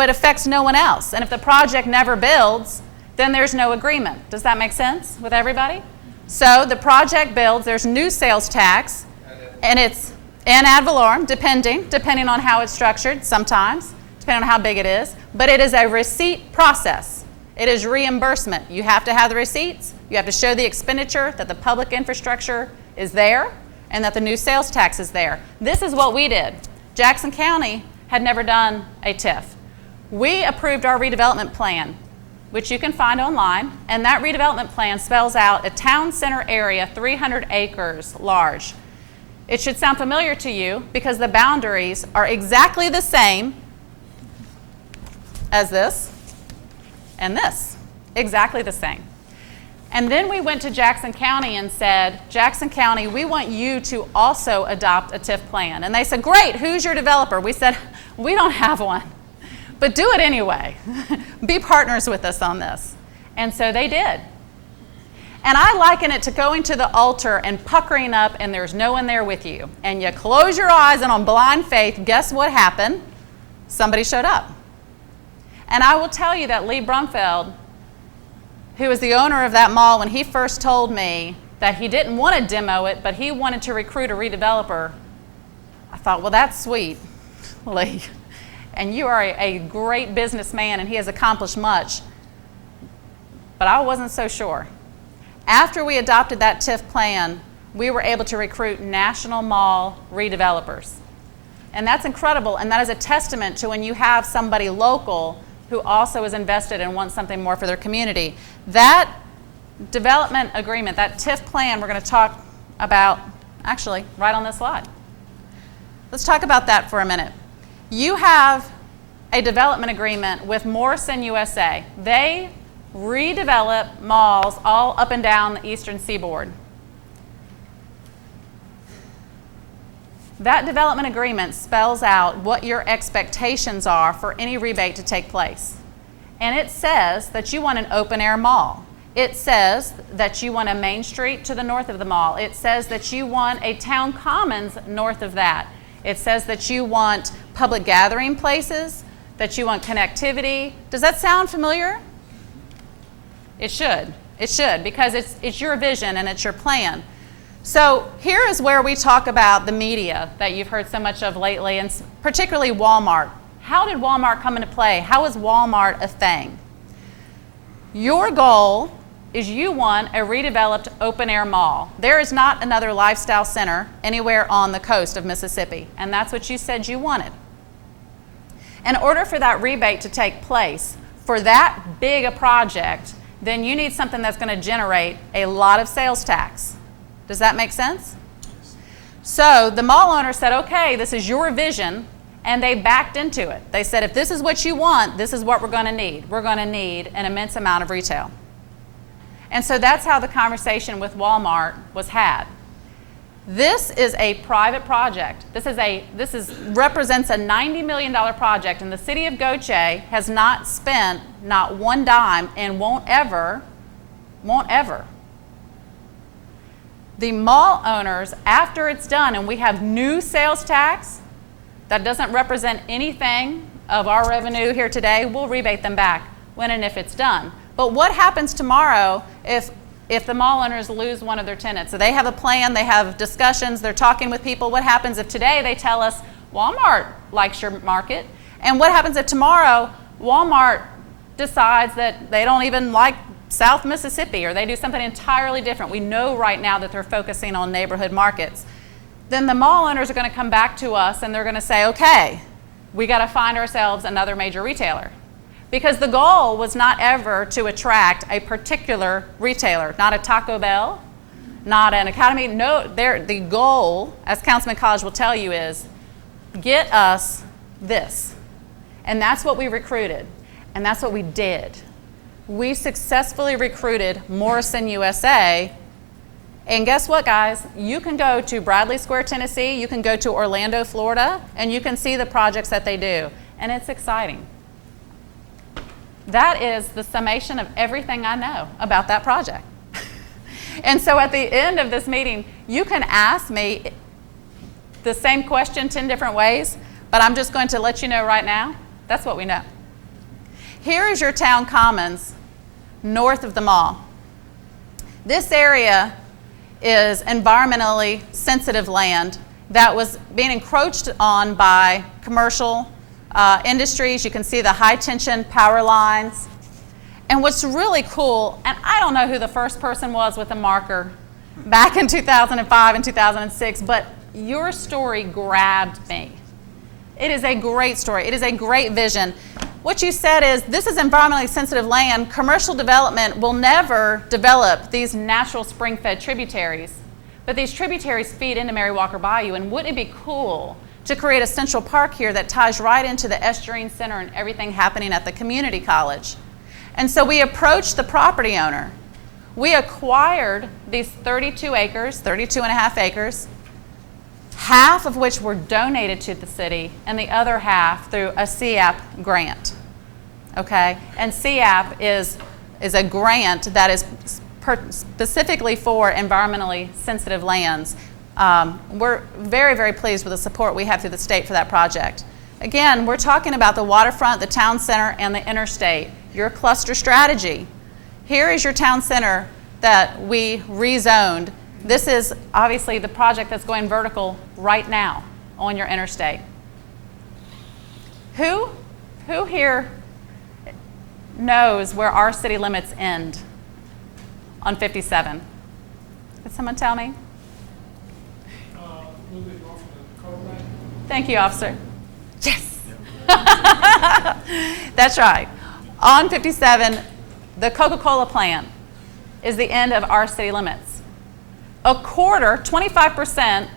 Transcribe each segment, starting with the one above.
so it affects no one else. And if the project never builds, then there's no agreement. Does that make sense with everybody? So the project builds, there's new sales tax, and it's and ad valorem, depending on how it's structured, sometimes, depending on how big it is. But it is a receipt process. It is reimbursement. You have to have the receipts. You have to show the expenditure, that the public infrastructure is there, and that the new sales tax is there. This is what we did. Jackson County had never done a TIF. We approved our redevelopment plan, which you can find online, and that redevelopment plan spells out a town center area, 300 acres large. It should sound familiar to you because the boundaries are exactly the same as this and this, exactly the same. And then we went to Jackson County and said, Jackson County, we want you to also adopt a TIF plan. And they said, great, who's your developer? We said, we don't have one, but do it anyway. Be partners with us on this. And so they did. And I liken it to going to the altar and puckering up and there's no one there with you. And you close your eyes and on blind faith, guess what happened? Somebody showed up. And I will tell you that Lee Brumfeld, who was the owner of that mall, when he first told me that he didn't want to demo it, but he wanted to recruit a redeveloper, I thought, well, that's sweet, Lee. And you are a great businessman and he has accomplished much. But I wasn't so sure. After we adopted that TIF plan, we were able to recruit national mall redevelopers. And that's incredible, and that is a testament to when you have somebody local who also is invested and wants something more for their community. That development agreement, that TIF plan, we're going to talk about actually right on this slide. Let's talk about that for a minute. You have a development agreement with Morrison USA. They redevelop malls all up and down the eastern seaboard. That development agreement spells out what your expectations are for any rebate to take place. And it says that you want an open air mall. It says that you want a main street to the north of the mall. It says that you want a town commons north of that. It says that you want public gathering places, that you want connectivity. Does that sound familiar? It should. It should, because it's your vision and it's your plan. So here is where we talk about the media that you've heard so much of lately, and particularly Walmart. How did Walmart come into play? How is Walmart a thing? Your goal is you want a redeveloped open-air mall. There is not another lifestyle center anywhere on the coast of Mississippi, and that's what you said you wanted. In order for that rebate to take place, for that big a project, then you need something that's going to generate a lot of sales tax. Does that make sense? So the mall owner said, okay, this is your vision, and they backed into it. They said, if this is what you want, this is what we're going to need. We're going to need an immense amount of retail. And so that's how the conversation with Walmart was had. This is a private project. This represents a $90 million project, and the city of Goche has not spent not one dime and won't ever. The mall owners, after it's done and we have new sales tax that doesn't represent anything of our revenue here today, we'll rebate them back when and if it's done. But what happens tomorrow if the mall owners lose one of their tenants? So they have a plan, they have discussions, they're talking with people. What happens if today they tell us Walmart likes your market? And what happens if tomorrow Walmart decides that they don't even like South Mississippi, or they do something entirely different? We know right now that they're focusing on neighborhood markets. Then the mall owners are going to come back to us and they're going to say, okay, we got to find ourselves another major retailer. Because the goal was not ever to attract a particular retailer, not a Taco Bell, not an Academy. No, the goal, as Councilman College will tell you, is get us this. And that's what we recruited, and that's what we did. We successfully recruited Morrison USA, and guess what, guys? You can go to Bradley Square, Tennessee, you can go to Orlando, Florida, and you can see the projects that they do, and it's exciting. That is the summation of everything I know about that project. And so at the end of this meeting, you can ask me the same question 10 different ways, but I'm just going to let you know right now, that's what we know. Here is your town commons north of the mall. This area is environmentally sensitive land that was being encroached on by commercial industries. You can see the high tension power lines. And what's really cool, and I don't know who the first person was with a marker back in 2005 and 2006, but your story grabbed me. It is a great story. It is a great vision. What you said is, this is environmentally sensitive land. Commercial development will never develop these natural spring-fed tributaries. But these tributaries feed into Mary Walker Bayou, and wouldn't it be cool to create a central park here that ties right into the Estuarine Center and everything happening at the community college? And so we approached the property owner. We acquired these 32 acres, 32 and a half acres, half of which were donated to the city, and the other half through a CAP grant, okay? And CAP is a grant that is specifically for environmentally sensitive lands. We're very, very pleased with the support we have through the state for that project. Again, we're talking about the waterfront, the town center, and the interstate, your cluster strategy. Here is your town center that we rezoned. This is obviously the project that's going vertical right now on your interstate. Who here knows where our city limits end on 57? Could someone tell me? Thank you, officer. Yes. That's right. On 57, the Coca-Cola plant is the end of our city limits. A quarter, 25%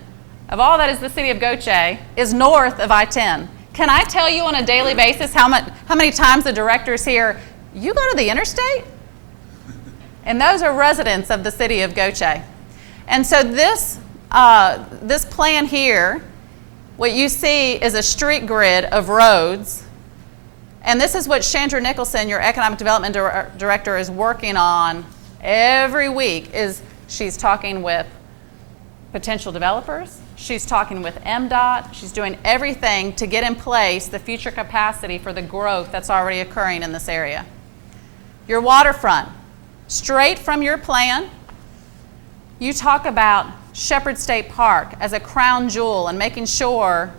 of all that is the city of Goche is north of I-10. Can I tell you on a daily basis how many times the directors hear, you go to the interstate? And those are residents of the city of Goche. And so this plan here, what you see is a street grid of roads. And this is what Chandra Nicholson, your economic development director, is working on every week. She's talking with potential developers. She's talking with MDOT. She's doing everything to get in place the future capacity for the growth that's already occurring in this area. Your waterfront, straight from your plan, you talk about Shepherd State Park as a crown jewel and making sure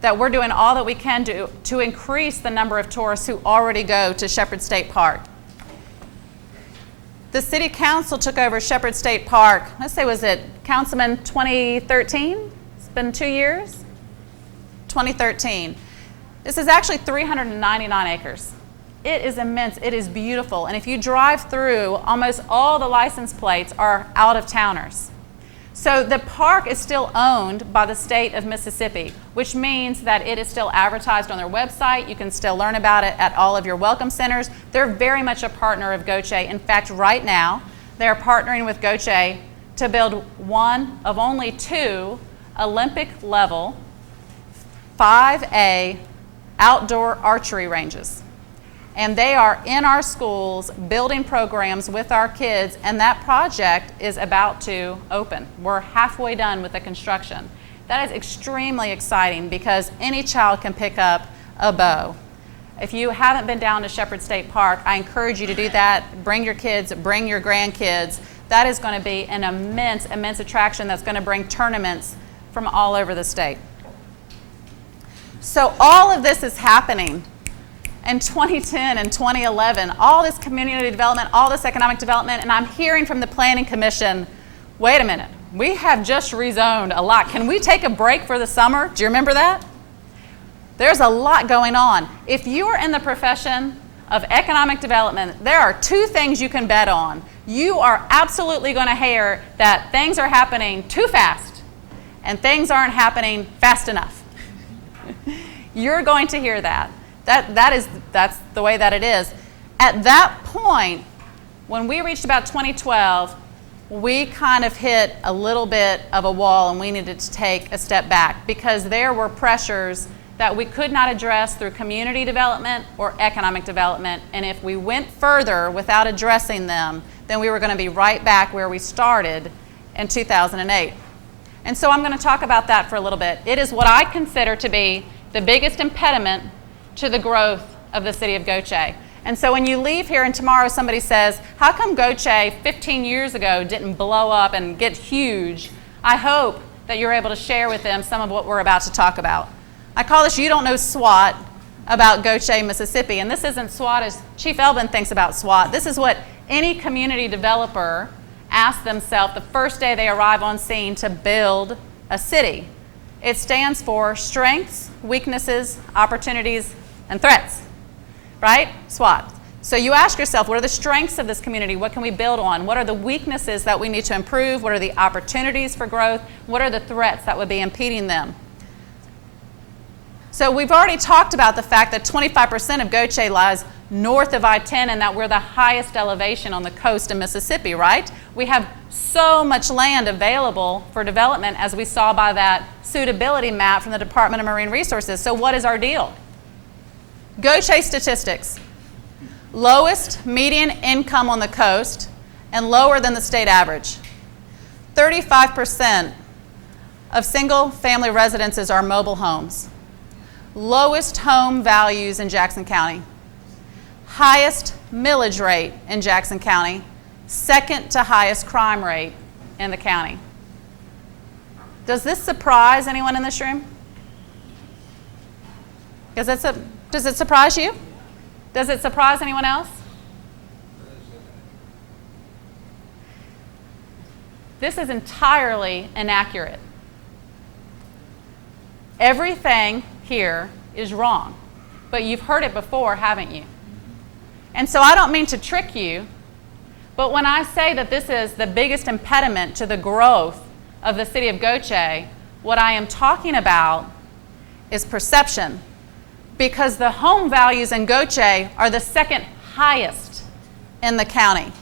that we're doing all that we can do to increase the number of tourists who already go to Shepherd State Park. The city council took over Shepherd State Park, let's say, was it Councilman 2013? It's been 2 years? 2013. This is actually 399 acres. It is immense, it is beautiful, and if you drive through, almost all the license plates are out-of-towners. So the park is still owned by the state of Mississippi, which means that it is still advertised on their website. You can still learn about it at all of your welcome centers. They're very much a partner of Goche. In fact, right now, they're partnering with Goche to build one of only 2 Olympic-level 5A outdoor archery ranges. And they are in our schools building programs with our kids, and that project is about to open. We're halfway done with the construction. That is extremely exciting because any child can pick up a bow. If you haven't been down to Shepherd State Park, I encourage you to do that. Bring your kids, bring your grandkids. That is going to be an immense, immense attraction that's going to bring tournaments from all over the state. So all of this is happening in 2010 and 2011, all this community development, all this economic development, and I'm hearing from the Planning Commission, wait a minute, we have just rezoned a lot. Can we take a break for the summer? Do you remember that? There's a lot going on. If you are in the profession of economic development, there are 2 things you can bet on. You are absolutely going to hear that things are happening too fast and things aren't happening fast enough. You're going to hear that. That's the way that it is. At that point, when we reached about 2012, we kind of hit a little bit of a wall and we needed to take a step back because there were pressures that we could not address through community development or economic development. And if we went further without addressing them, then we were going to be right back where we started in 2008. And so I'm going to talk about that for a little bit. It is what I consider to be the biggest impediment to the growth of the city of Goche. And so when you leave here and tomorrow somebody says, how come Goche 15 years ago didn't blow up and get huge? I hope that you're able to share with them some of what we're about to talk about. I call this You Don't Know SWAT about Goche, Mississippi. And this isn't SWAT as Chief Elbin thinks about SWAT. This is what any community developer asks themselves the first day they arrive on scene to build a city. It stands for strengths, weaknesses, opportunities, and threats, right? SWOT. So you ask yourself, what are the strengths of this community? What can we build on? What are the weaknesses that we need to improve? What are the opportunities for growth? What are the threats that would be impeding them? So we've already talked about the fact that 25% of Goche lies north of I-10 and that we're the highest elevation on the coast of Mississippi, right? We have so much land available for development, as we saw by that suitability map from the Department of Marine Resources. So what is our deal? Goche statistics. Lowest median income on the coast and lower than the state average. 35% of single-family residences are mobile homes. Lowest home values in Jackson County. Highest millage rate in Jackson County. Second to highest crime rate in the county. Does this surprise anyone in this room? Does it surprise you? Does it surprise anyone else? This is entirely inaccurate. Everything here is wrong, but you've heard it before, haven't you? And so I don't mean to trick you, but when I say that this is the biggest impediment to the growth of the city of Goche, what I am talking about is perception, because the home values in Goche are the second highest in the county.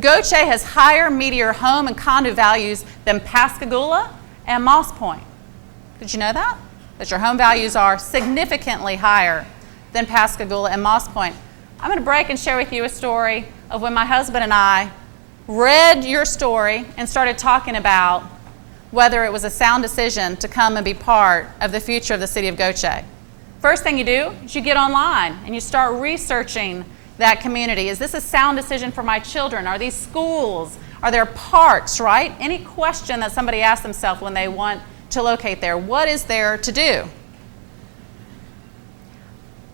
Goche has higher median home and condo values than Pascagoula and Moss Point. Did you know that? That your home values are significantly higher than Pascagoula and Moss Point. I'm going to break and share with you a story of when my husband and I read your story and started talking about whether it was a sound decision to come and be part of the future of the city of Goche. First thing you do is you get online and you start researching that community. Is this a sound decision for my children? Are these schools? Are there parks, right? Any question that somebody asks themselves when they want to locate there. What is there to do?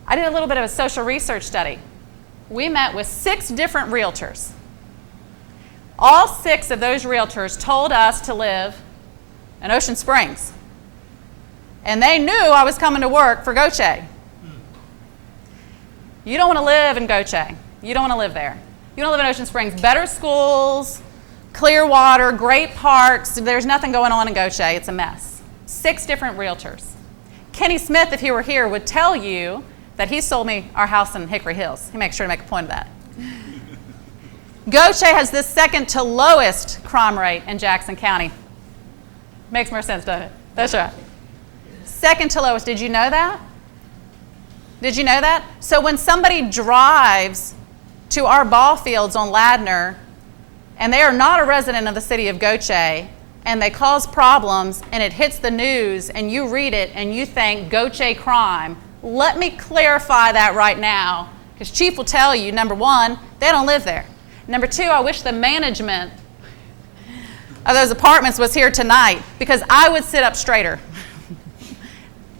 I did a little bit of a social research study. We met with 6 different realtors. All 6 of those realtors told us to live in Ocean Springs. And they knew I was coming to work for Goche. You don't want to live in Goche. You don't want to live there. You want to live in Ocean Springs. Better schools, clear water, great parks. There's nothing going on in Goche. It's a mess. 6 different realtors. Kenny Smith, if he were here, would tell you that he sold me our house in Hickory Hills. He makes sure to make a point of that. Goche has the second to lowest crime rate in Jackson County. Makes more sense, doesn't it? That's right. Second to lowest. Did you know that? Did you know that? So when somebody drives to our ball fields on Ladner and they are not a resident of the city of Goche and they cause problems and it hits the news and you read it and you think Goche crime, let me clarify that right now, because Chief will tell you, number 1, they don't live there. Number 2, I wish the management of those apartments was here tonight, because I would sit up straighter.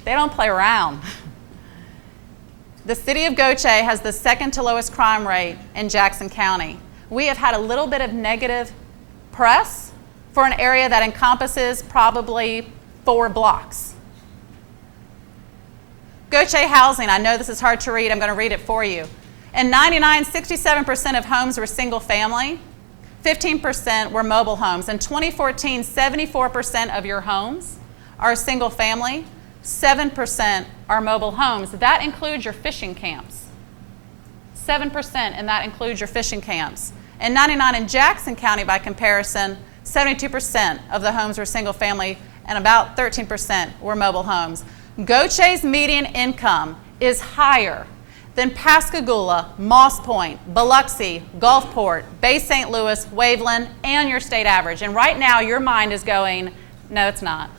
They don't play around. The city of Goche has the second to lowest crime rate in Jackson County. We have had a little bit of negative press for an area that encompasses probably 4 blocks. Goche housing, I know this is hard to read, I'm going to read it for you. In 99, 67% of homes were single family, 15% were mobile homes. In 2014, 74% of your homes are single family, 7% are mobile homes. That includes your fishing camps. 7%, and that includes your fishing camps. In 99 in Jackson County, by comparison, 72% of the homes were single family and about 13% were mobile homes. Goche's median income is higher than Pascagoula, Moss Point, Biloxi, Gulfport, Bay St. Louis, Waveland, and your state average. And right now your mind is going, no, it's not.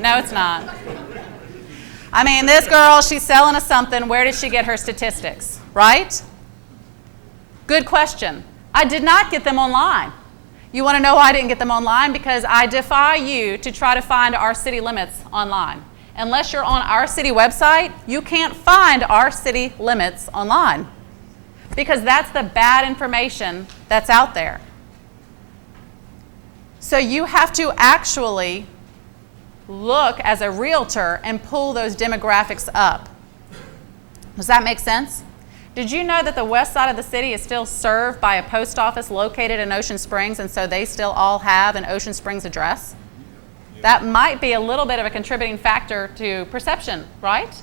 No, it's not. I mean, this girl, she's selling us something. Where did she get her statistics, right? Good question. I did not get them online. You want to know why I didn't get them online? Because I defy you to try to find our city limits online. Unless you're on our city website, you can't find our city limits online because that's the bad information that's out there. So you have to actually look as a realtor and pull those demographics up. Does that make sense? Did you know that the west side of the city is still served by a post office located in Ocean Springs, and so they still all have an Ocean Springs address? That might be a little bit of a contributing factor to perception, right?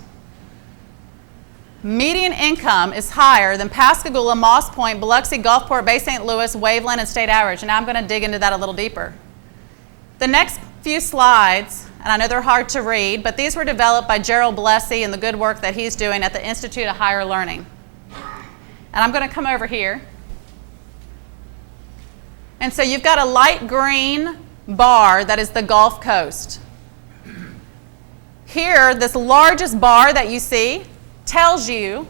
Median income is higher than Pascagoula, Moss Point, Biloxi, Gulfport, Bay St. Louis, Waveland, and state average. And now I'm going to dig into that a little deeper. The next few slides, and I know they're hard to read, but these were developed by Gerald Blessey and the good work that he's doing at the Institute of Higher Learning. And I'm going to come over here. And so you've got a light green bar that is the Gulf Coast. Here, this largest bar that you see tells you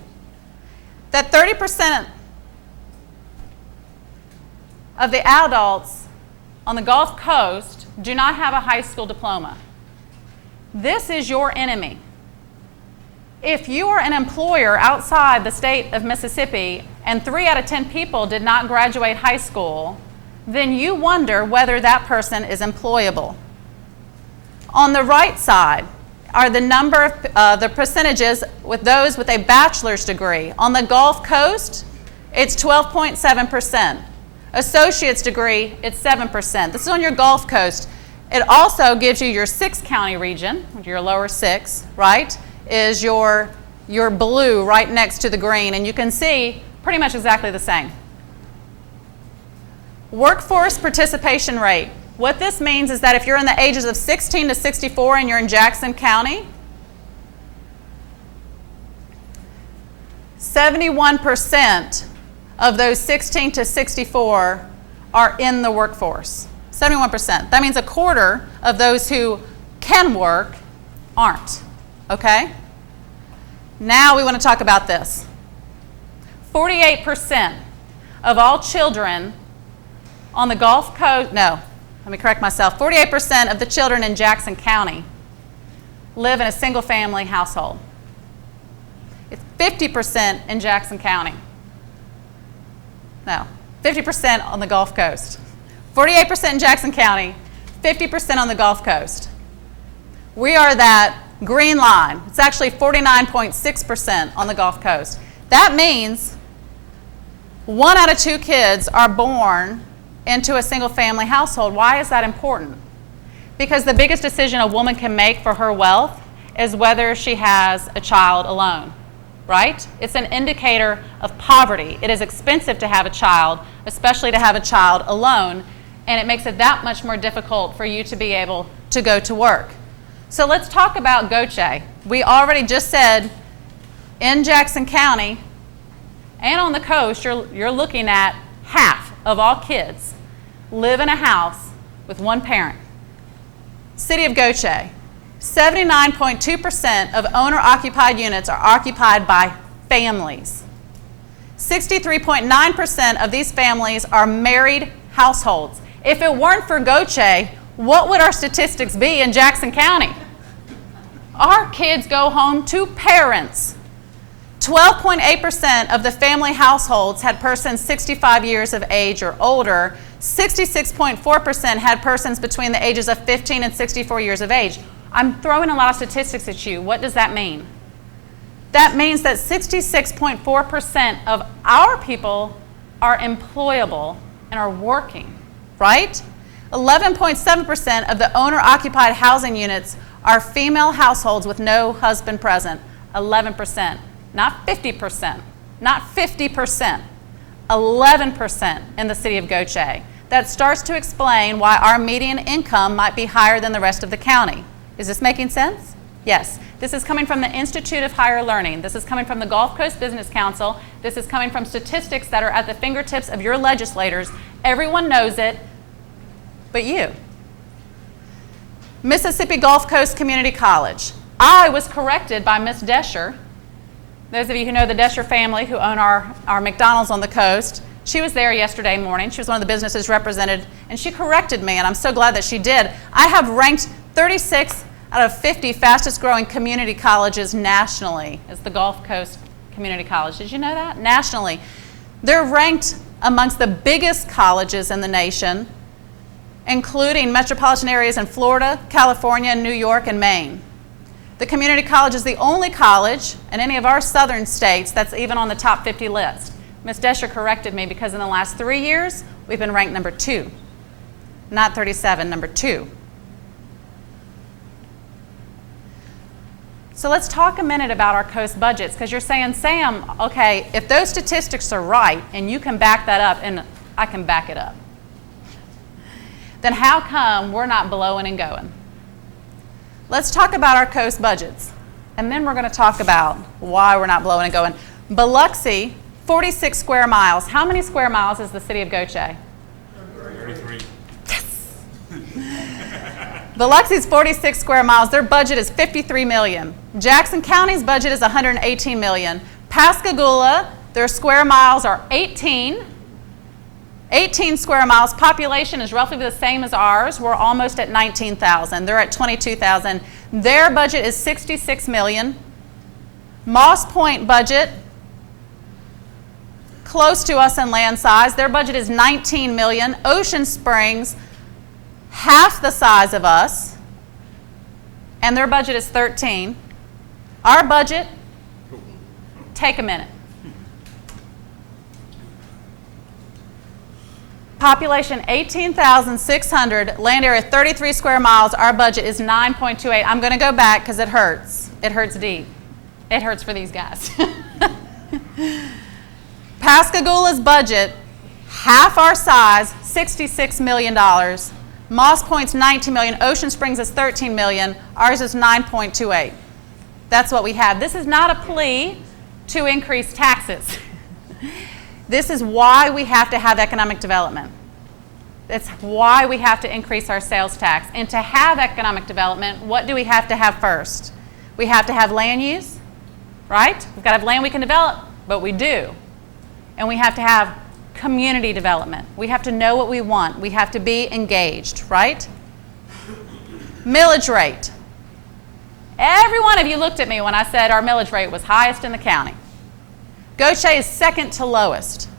that 30% of the adults on the Gulf Coast do not have a high school diploma. This is your enemy. If you are an employer outside the state of Mississippi and 3 out of 10 people did not graduate high school, then you wonder whether that person is employable. On the right side are the number of the percentages with those with a bachelor's degree. On the Gulf Coast, it's 12.7%. Associate's degree, it's 7%. This is on your Gulf Coast. It also gives you your 6-county region, your lower 6, right, is your blue right next to the green, and you can see pretty much exactly the same. Workforce participation rate. What this means is that if you're in the ages of 16 to 64 and you're in Jackson County, 71% of those 16 to 64 are in the workforce. 71%. That means a quarter of those who can work aren't. Okay? Now we want to talk about this. 48% of all children on the Gulf Coast, no, let me correct myself. 48% of the children in Jackson County live in a single-family household. It's 50% in Jackson County. No, 50% on the Gulf Coast. 48% in Jackson County, 50% on the Gulf Coast. We are that green line. It's actually 49.6% on the Gulf Coast. That means 1 out of 2 kids are born into a single-family household. Why is that important? Because the biggest decision a woman can make for her wealth is whether she has a child alone, right? It's an indicator of poverty. It is expensive to have a child, especially to have a child alone, and it makes it that much more difficult for you to be able to go to work. So let's talk about Goche. We already just said in Jackson County and on the coast, you're looking at half of all kids live in a house with one parent. City of Goche, 79.2% of owner-occupied units are occupied by families. 63.9% of these families are married households. If it weren't for Goche, what would our statistics be in Jackson County? Our kids go home to parents. 12.8% of the family households had persons 65 years of age or older. 66.4% had persons between the ages of 15 and 64 years of age. I'm throwing a lot of statistics at you. What does that mean? That means that 66.4% of our people are employable and are working, right? 11.7% of the owner-occupied housing units are female households with no husband present. 11%. Not 50%, not 50%, 11% in the city of Goche. That starts to explain why our median income might be higher than the rest of the county. Is this making sense? Yes. This is coming from the Institute of Higher Learning. This is coming from the Gulf Coast Business Council. This is coming from statistics that are at the fingertips of your legislators. Everyone knows it, but you. Mississippi Gulf Coast Community College. I was corrected by Miss Desher. Those of you who know the Desher family who own our McDonald's on the coast, she was there yesterday morning. She was one of the businesses represented, and she corrected me, and I'm so glad that she did. I have ranked 36 out of 50 fastest growing community colleges nationally as the Gulf Coast Community College. Did you know that? Nationally. They're ranked amongst the biggest colleges in the nation, including metropolitan areas in Florida, California, New York, and Maine. The community college is the only college in any of our southern states that's even on the top 50 list. Ms. Desher corrected me because in the last 3 years, we've been ranked number 2. Not 37, number 2. So let's talk a minute about our coast budgets, because you're saying, Sam, okay, if those statistics are right and you can back that up, and I can back it up, then how come we're not blowing and going? Let's talk about our coast budgets, and then we're going to talk about why we're not blowing and going. Biloxi, 46 square miles. How many square miles is the city of Goche? 33. Yes. Biloxi's 46 square miles. Their budget is $53 million. Jackson County's budget is $118 million. Pascagoula, their square miles are 18 square miles. Population is roughly the same as ours. We're almost at 19,000. They're at 22,000. Their budget is $66 million. Moss Point budget, close to us in land size. Their budget is $19 million. Ocean Springs, half the size of us, and their budget is $13. Our budget, take a minute. Population 18,600, land area 33 square miles. Our budget is 9.28. I'm going to go back because it hurts. It hurts deep. It hurts for these guys. Pascagoula's budget, half our size, $66 million. Moss Point's $19 million. Ocean Springs is $13 million. Ours is 9.28. That's what we have. This is not a plea to increase taxes. This is why we have to have economic development. It's why we have to increase our sales tax. And to have economic development, what do we have to have first? We have to have land use, right? We've got to have land we can develop, but we do. And we have to have community development. We have to know what we want. We have to be engaged, right? Millage rate. Every one of you looked at me when I said our millage rate was highest in the county. Goche is second to lowest.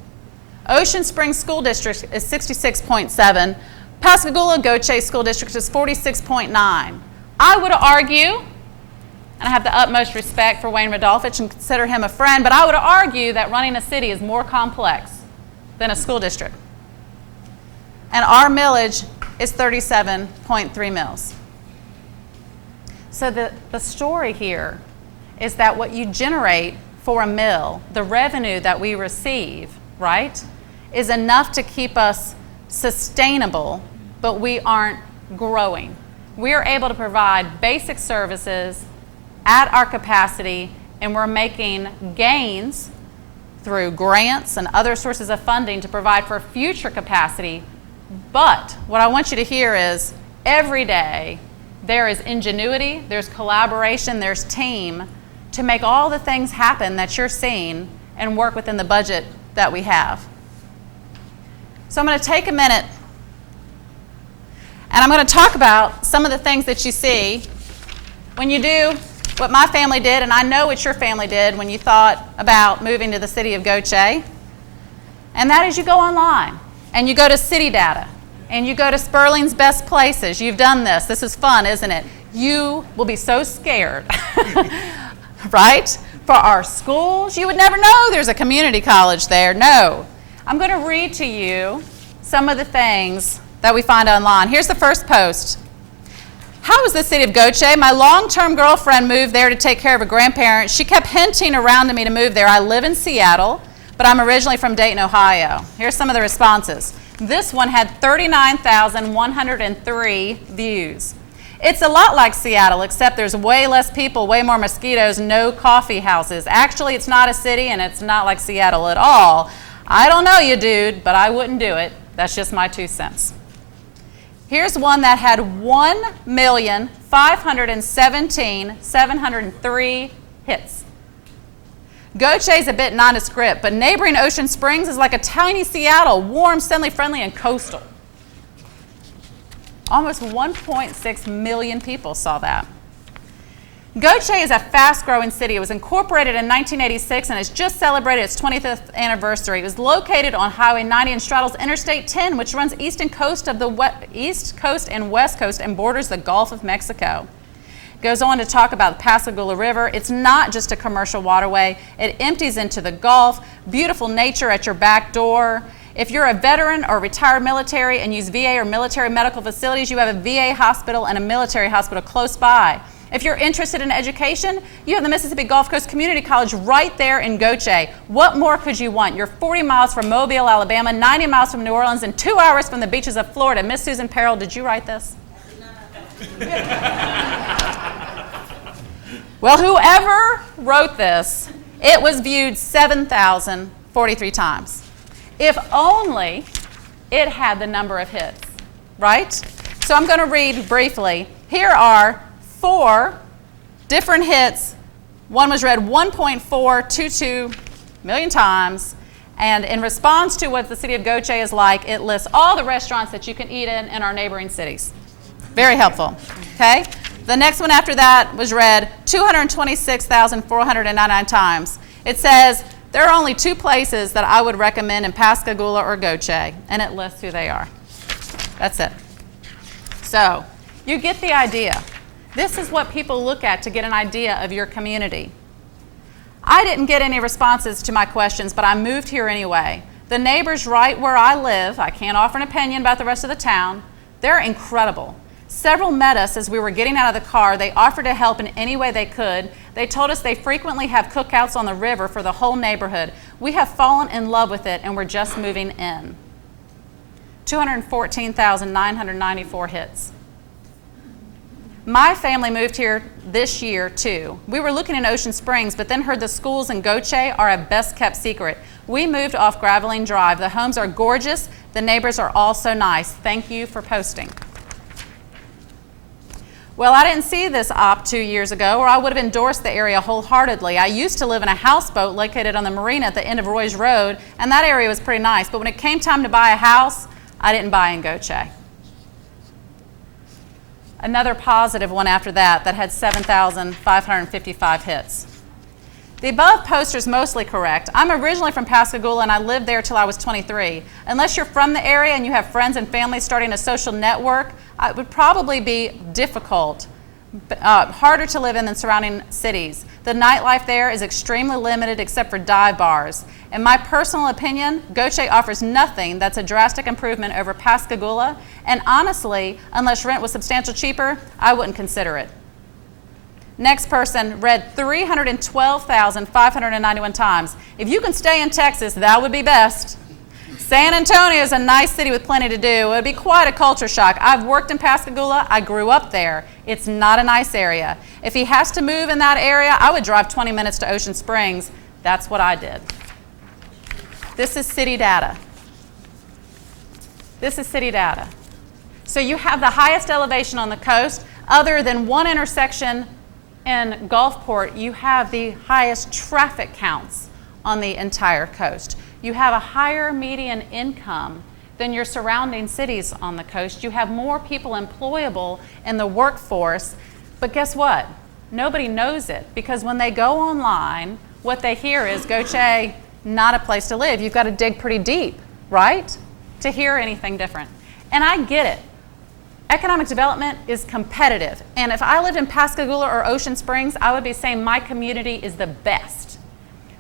Ocean Springs School District is 66.7. Pascagoula Goche School District is 46.9. I would argue, and I have the utmost respect for Wayne Rodolfich and consider him a friend, but I would argue that running a city is more complex than a school district. And our millage is 37.3 mils. So the story here is that what you generate for a mill, the revenue that we receive, right, is enough to keep us sustainable, but we aren't growing. We are able to provide basic services at our capacity, and we're making gains through grants and other sources of funding to provide for future capacity. But what I want you to hear is every day there is ingenuity, there's collaboration, there's team to make all the things happen that you're seeing and work within the budget that we have. So I'm going to take a minute and I'm going to talk about some of the things that you see when you do what my family did, and I know what your family did when you thought about moving to the city of Goche. And that is you go online and you go to city data and you go to Sperling's best places. You've done this. This is fun, isn't it? You will be so scared. Right? For our schools, you would never know there's a community college there. No. I'm going to read to you some of the things that we find online. Here's the first post. How was the city of Goche? My long-term girlfriend moved there to take care of a grandparent. She kept hinting around to me to move there. I live in Seattle, but I'm originally from Dayton, Ohio. Here's some of the responses. This one had 39,103 views. It's a lot like Seattle, except there's way less people, way more mosquitoes, no coffee houses. Actually, it's not a city, and it's not like Seattle at all. I don't know you, dude, but I wouldn't do it. That's just my 2 cents. Here's one that had 1,500,000 703 hits. Gautier is a bit nondescript, but neighboring Ocean Springs is like a tiny Seattle, warm, friendly, and coastal. Almost 1.6 million people saw that. Gautier is a fast-growing city. It was incorporated in 1986 and has just celebrated its 25th anniversary. It was located on Highway 90 and straddles Interstate 10, which runs east coast and west coast and borders the Gulf of Mexico. Goes on to talk about the Pascagoula River. It's not just a commercial waterway. It empties into the Gulf. Beautiful nature at your back door. If you're a veteran or retired military and use VA or military medical facilities, you have a VA hospital and a military hospital close by. If you're interested in education, you have the Mississippi Gulf Coast Community College right there in Gautier. What more could you want? You're 40 miles from Mobile, Alabama, 90 miles from New Orleans, and 2 hours from the beaches of Florida. Miss Susan Perrell, did you write this? Well, whoever wrote this, it was viewed 7,043 times. If only it had the number of hits, right? So I'm going to read briefly. Here are 4 different hits. One was read 1.422 million times. And in response to what the city of Gautier is like, it lists all the restaurants that you can eat in our neighboring cities. Very helpful, okay? The next one after that was read 226,499 times. It says, there are only 2 places that I would recommend in Pascagoula or Gautier, and it lists who they are. That's it. So, you get the idea. This is what people look at to get an idea of your community. I didn't get any responses to my questions, but I moved here anyway. The neighbors right where I live, I can't offer an opinion about the rest of the town, they're incredible. Several met us as we were getting out of the car. They offered to help in any way they could. They told us they frequently have cookouts on the river for the whole neighborhood. We have fallen in love with it, and we're just moving in. 214,994 hits. My family moved here this year, too. We were looking in Ocean Springs, but then heard the schools in Gautier are a best-kept secret. We moved off Graveline Drive. The homes are gorgeous. The neighbors are all so nice. Thank you for posting. Well, I didn't see this op 2 years ago, or I would have endorsed the area wholeheartedly. I used to live in a houseboat located on the marina at the end of Roy's Road, and that area was pretty nice. But when it came time to buy a house, I didn't buy in Gautier. Another positive one after that had 7,555 hits. The above poster is mostly correct. I'm originally from Pascagoula, and I lived there till I was 23. Unless you're from the area and you have friends and family starting a social network, it would probably be difficult, harder to live in than surrounding cities. The nightlife there is extremely limited except for dive bars. In my personal opinion, Gautier offers nothing that's a drastic improvement over Pascagoula, and honestly, unless rent was substantially cheaper, I wouldn't consider it. Next person read 312,591 times. If you can stay in Texas, that would be best. San Antonio is a nice city with plenty to do. It would be quite a culture shock. I've worked in Pascagoula. I grew up there. It's not a nice area. If he has to move in that area, I would drive 20 minutes to Ocean Springs. That's what I did. This is city data. This is city data. So you have the highest elevation on the coast. Other than one intersection in Gulfport, you have the highest traffic counts on the entire coast. You have a higher median income than your surrounding cities on the coast. You have more people employable in the workforce. But guess what? Nobody knows it, because when they go online, what they hear is Gautier, not a place to live. You've got to dig pretty deep, right, to hear anything different. And I get it. Economic development is competitive. And if I lived in Pascagoula or Ocean Springs, I would be saying my community is the best.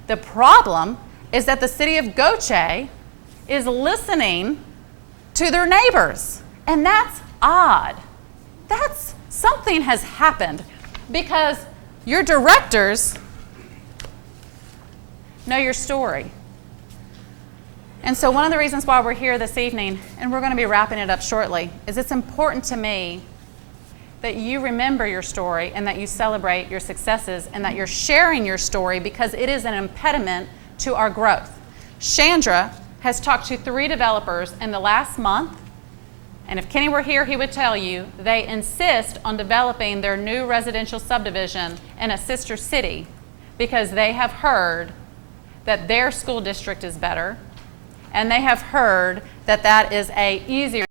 The problem is that the city of Gautier is listening to their neighbors. And that's odd. Something has happened, because your directors know your story. And so one of the reasons why we're here this evening, and we're going to be wrapping it up shortly, is it's important to me that you remember your story and that you celebrate your successes and that you're sharing your story, because it is an impediment to our growth. Chandra has talked to 3 developers in the last month And if Kenny were here, he would tell you they insist on developing their new residential subdivision in a sister city because they have heard that their school district is better, and they have heard that that is a easier